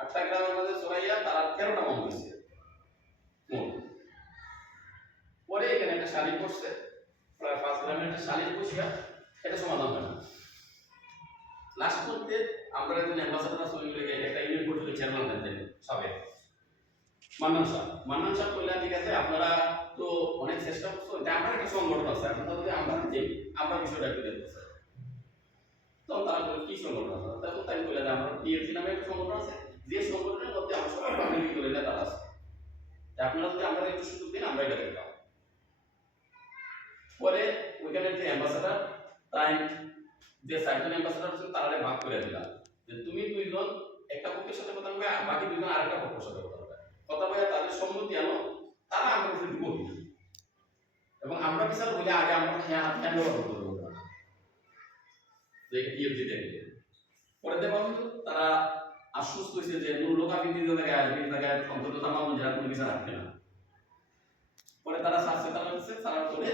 8টা গ্রামের মধ্যে ছড়াইয়া তারা 13টা মামলা হয়েছে পরে এখানে একটা সালিশ করছে, প্রায় 5 গ্রামের একটা সালিশ বসিয়া এটা সমাধান হয় না। লাস্ট করতে আমরা একজন অ্যাম্বাসাডার সঙ্গে লেগে একটা ইউনিয়ন পরিষদের চেয়ারম্যান থাকতেন সাবেক মান্নান সাহেব কইলেন ঠিক আছে আপনারা তো অনেক চেষ্টা করছো, যে আমরা একটা সংগঠন আছে আপনারা যদি আমরা যে আমরা বিষয়টা একটু দেখতে চাই। তখন তারা বলে কি সংগঠন আছে, তখন তাই বলে যে আমরা টিএলসি নামে একটা সংগঠন আছে, যে সংগঠনের মধ্যে আমরা সবাই পাবলিক করে নেতা আছে, আপনারা যদি আমরা একটু সুযোগ দিন আমরা এটা দেখলাম। পরে ওইখানে যে অ্যাম্বাসাডার তাই যে 4জন অ্যাম্বাসাডার আছেন তারা ভাগ করে দিলাম যে তুমি 2জন একটা পক্ষের সাথে কথা বলবে, বাকি 2জন আরেকটা পক্ষের সাথে কথা বলবে, কথা বলে তাদের সম্মতি আনো, তারা আমরা উপরে দিব এবং আমরা বিচার বলে আগে আমরা হ্যান্ড ওভার করতে দেবো না যে টিএলসি দেখবে। পরে দেখো তারা আশ্বস্ত হয়েছে যে লোকা বিন্দু জায়গায় আসবে, জায়গায় অন্তত তামাম যারা কোনো বিচার রাখবে না। পরে তারা সার্চে তারা করে